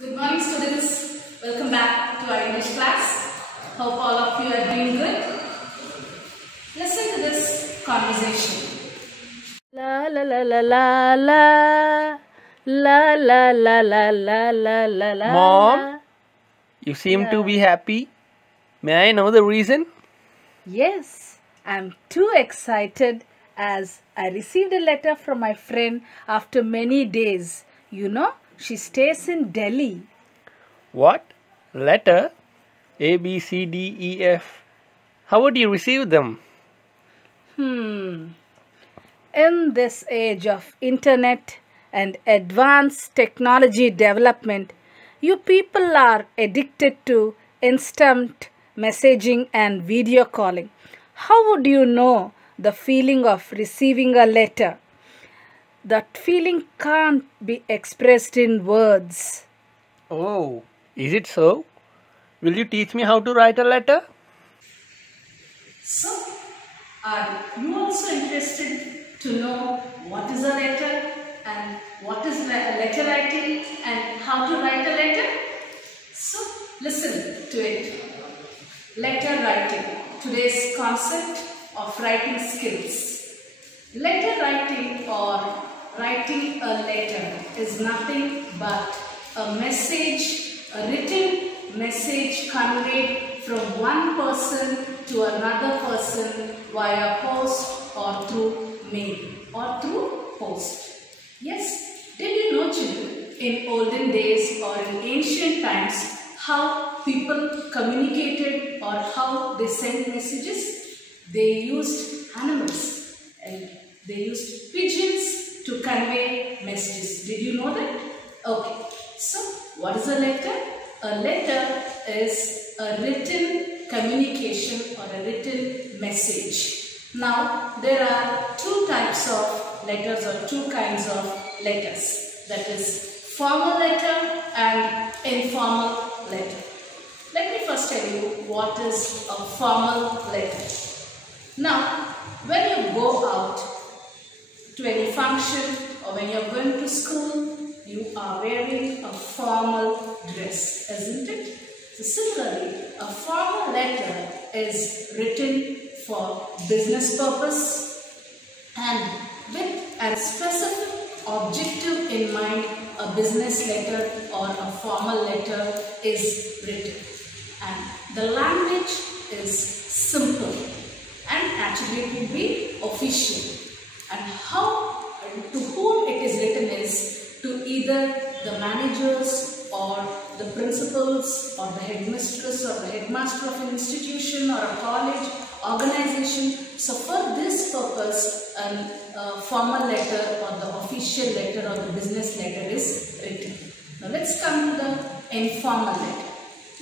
Good morning, students. Welcome back to our English class. Hope all of you are doing good. Listen to this conversation. La la la la la la la la la la la la la la. Mom, you seem to be happy. May I know the reason? Yes, I'm too excited as I received a letter from my friend after many days. You know, she stays in Delhi. What? Letter? A, B, C, D, E, F. How would you receive them? In this age of internet and advanced technology development, you people are addicted to instant messaging and video calling. How would you know the feeling of receiving a letter? That feeling can't be expressed in words. Oh, is it so? Will you teach me how to write a letter? So, are you also interested to know what is a letter and what is letter writing and how to write a letter? So, listen to it. Letter writing, today's concept of writing skills. Letter writing or writing a letter is nothing but a message, a written message conveyed from one person to another person via post or through mail or through post. Yes, did you know, children, in olden days or in ancient times, how people communicated or how they sent messages? They used animals and they used pigeons to convey messages. Did you know that? Okay. So, what is a letter? A letter is a written communication or a written message. Now, there are two types of letters or two kinds of letters. That is formal letter and informal letter. Let me first tell you what is a formal letter. Now, when you go out to any function or when you are going to school, you are wearing a formal dress, isn't it? So similarly, a formal letter is written for business purpose and with a specific objective in mind. A business letter or a formal letter is written, and the language is simple and actually it will be official. And how to whom it is written is to either the managers or the principals or the headmistress or the headmaster of an institution or a college organization. So for this purpose, a formal letter or the official letter or the business letter is written. Now let's come to the informal letter.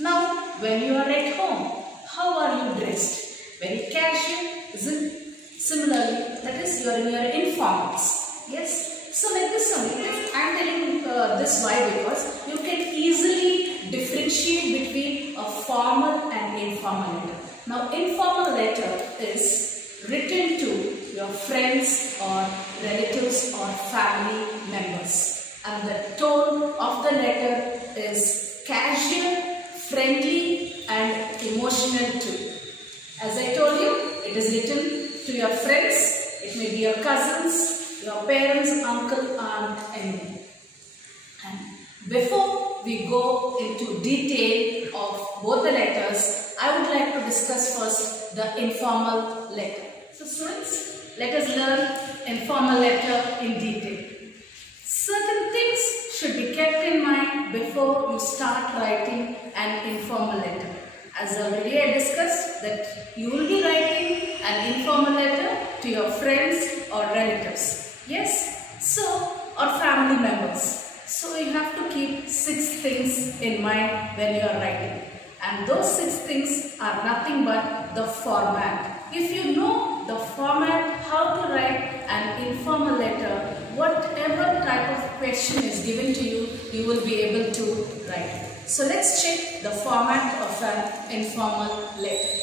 Now when you are at home, how are you dressed? Very casual, is it? Similarly, that is you are in your informals. Yes. So like this only. I am telling this why, because you can easily differentiate between a formal and informal letter. Now informal letter is written to your friends or relatives or family members, and the tone of the letter is casual, friendly and emotional too. As I told you, it is written to your friends, it may be your cousins, your parents, uncle, aunt, anyone. And before we go into detail of both the letters, I would like to discuss first the informal letter. So students, let us learn informal letter in detail. Certain things should be kept in mind before you start writing an informal letter. As already I discussed that you will be writing an informal letter to your friends or relatives. Yes? So, or family members. So you have to keep 6 things in mind when you are writing. And those 6 things are nothing but the format. If you know the format, how to write an informal letter, whatever type of question is given to you, you will be able to write. So let's check the format of an informal letter.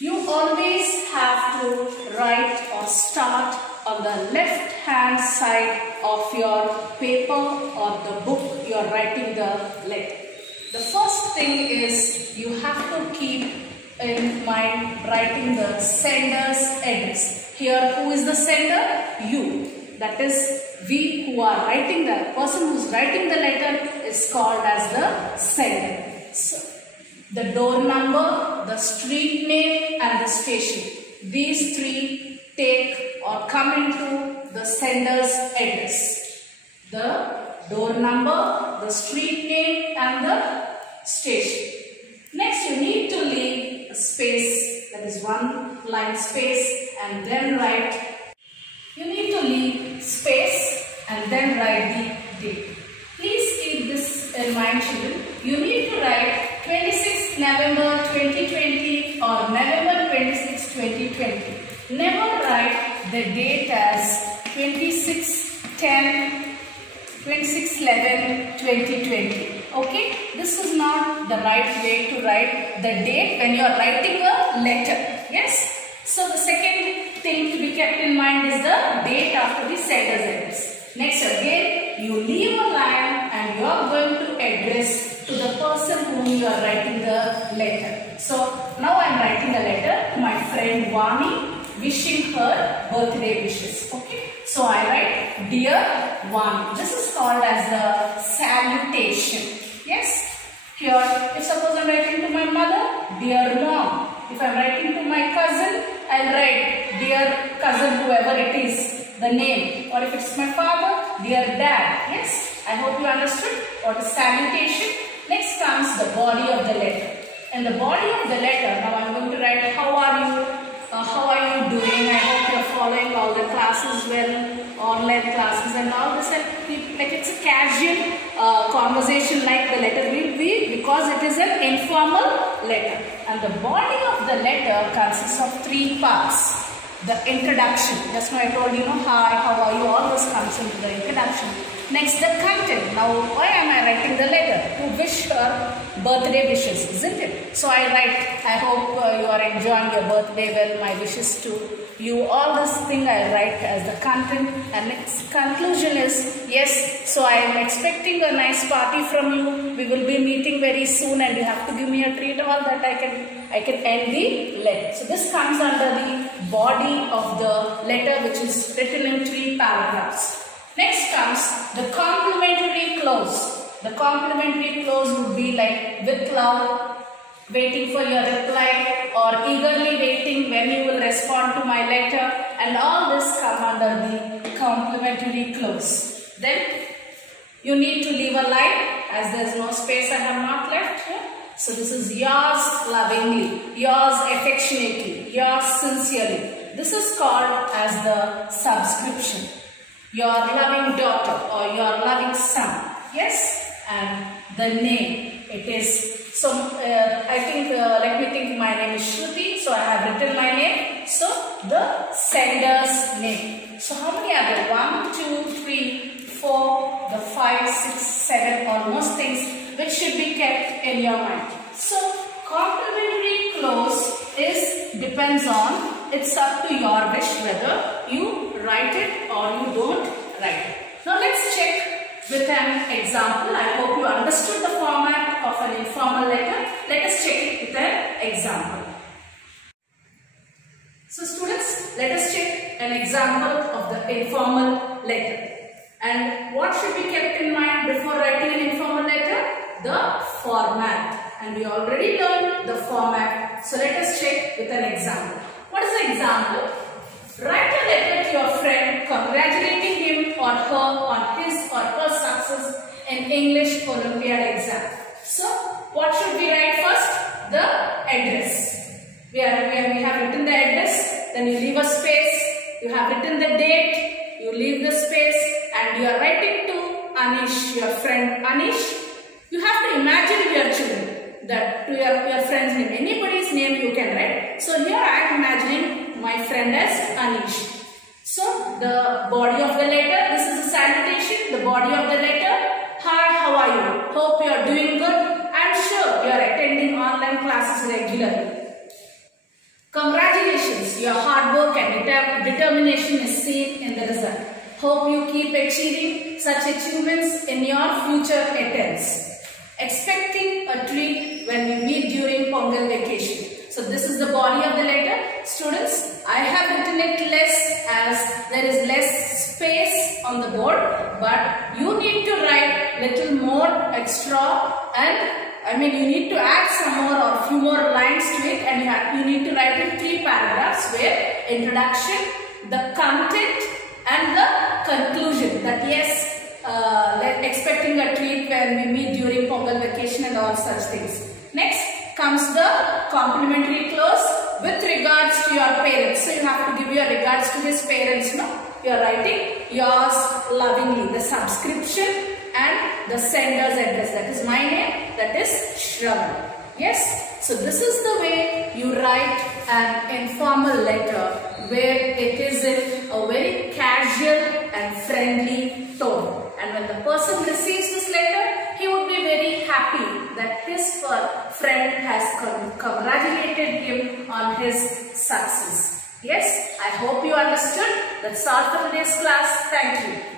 You always have to write or start on the left hand side of your paper or the book you are writing the letter. The first thing is you have to keep in mind writing the sender's address. Here, who is the sender? You. That is, we who are writing, the person who is writing the letter is called as the sender. So, the door number, the street name and the station. These three take or come into the sender's address. The door number, the street name and the station. Next, you need to leave a space, that is one line space, and then write. You need to leave space and then write the date. Please keep this in mind, children. You need to write 26 November 2020 or November 26, 2020. Never write the date as 26/10, 26/11, 2020. Okay, this is not the right way to write the date when you are writing a letter. Yes. So the second thing to be kept in mind is the date after the sender's address. Next, again, you leave a line and you are going to address to the person whom you are writing the letter. So now I am writing a letter to my friend Vani, wishing her birthday wishes. Okay. So I write, Dear Vani. This is called as the salutation. Yes. Here, if suppose I am writing to my mother, Dear Mom. If I am writing to my cousin, I will write, Dear cousin, whoever it is, the name. Or if it's my father, Dear Dad. Yes. I hope you understood what is salutation. Next comes the body of the letter. In the body of the letter, now I am going to write, how are you? How are you doing? I hope you are following all the classes well, online classes and all this. Like it's a casual conversation like the letter will be, because it is an informal letter. And the body of the letter consists of three parts. The introduction. Just now I told you, hi, how are you? All this comes into the introduction. Next, the content. Now, why am I writing the letter? To wish her birthday wishes, isn't it? So I write, I hope you are enjoying your birthday well, my wishes to you. All this thing I write as the content. And its conclusion is, yes, so I am expecting a nice party from you. We will be meeting very soon and you have to give me a treat. All that I can end the letter. So this comes under the body of the letter, which is written in 3 paragraphs. Next comes the complimentary clause. The complimentary clause would be like, with love, waiting for your reply, or eagerly waiting when you will respond to my letter, and all this come under the complimentary clause. Then you need to leave a line, as there is no space, I have not left here. So this is yours lovingly, yours affectionately, yours sincerely. This is called as the subscription. Your loving daughter or your loving son. Yes. And the name. It is, so I think, let me think, my name is Shruti. So I have written my name. So the sender's name. So how many are there? 1, 2, 3, 4, the 5, 6, 7, almost things which should be kept in your mind. So complimentary clause depends on, it's up to your wish whether you write it or you don't write it. Now let's check with an example. I hope you understood the format of an informal letter. Let us check it with an example. So students, let us check an example of the informal letter. And what should be kept in mind before writing an informal letter? The format. And we already learned the format. So let us check with an example. What is the example? Write a letter to your friend congratulating him or her on his or her success in English Olympiad exam. So what should we write first? The address. We have written the address, then you leave a space, you have written the date, you leave the space, and you are writing to Anish, your friend Anish. You have to imagine your children, that to your friend's name, anybody's name you can write. So here I am imagining my friend as Anish. So the body of the letter, this is a salutation, the body of the letter. Hi, how are you? Hope you are doing good. I am sure you are attending online classes regularly. Congratulations, your hard work and determination is seen in the result. Hope you keep achieving such achievements in your future attempts. Expecting a treat when we meet during Pongal vacation. So this is the body of the letter. Students, I have written it less as there is less space on the board, but you need to write little more extra, and you need to add some more or few more lines to it, and you need to write in 3 paragraphs where introduction, the content and the conclusion, that yes, expecting a treat when we meet during Pongal vacation and all such things. Next comes the complimentary clause with regards to your parents. So you have to give your regards to his parents, no? You are writing yours lovingly, the subscription and the sender's address. That is my name, that is Shravan. Yes, so this is the way you write an informal letter where it is in a very casual and friendly tone. And when the person receives this letter, he would be very happy that his friend has congratulated him on his success. Yes, I hope you understood. That's all for today's class. Thank you.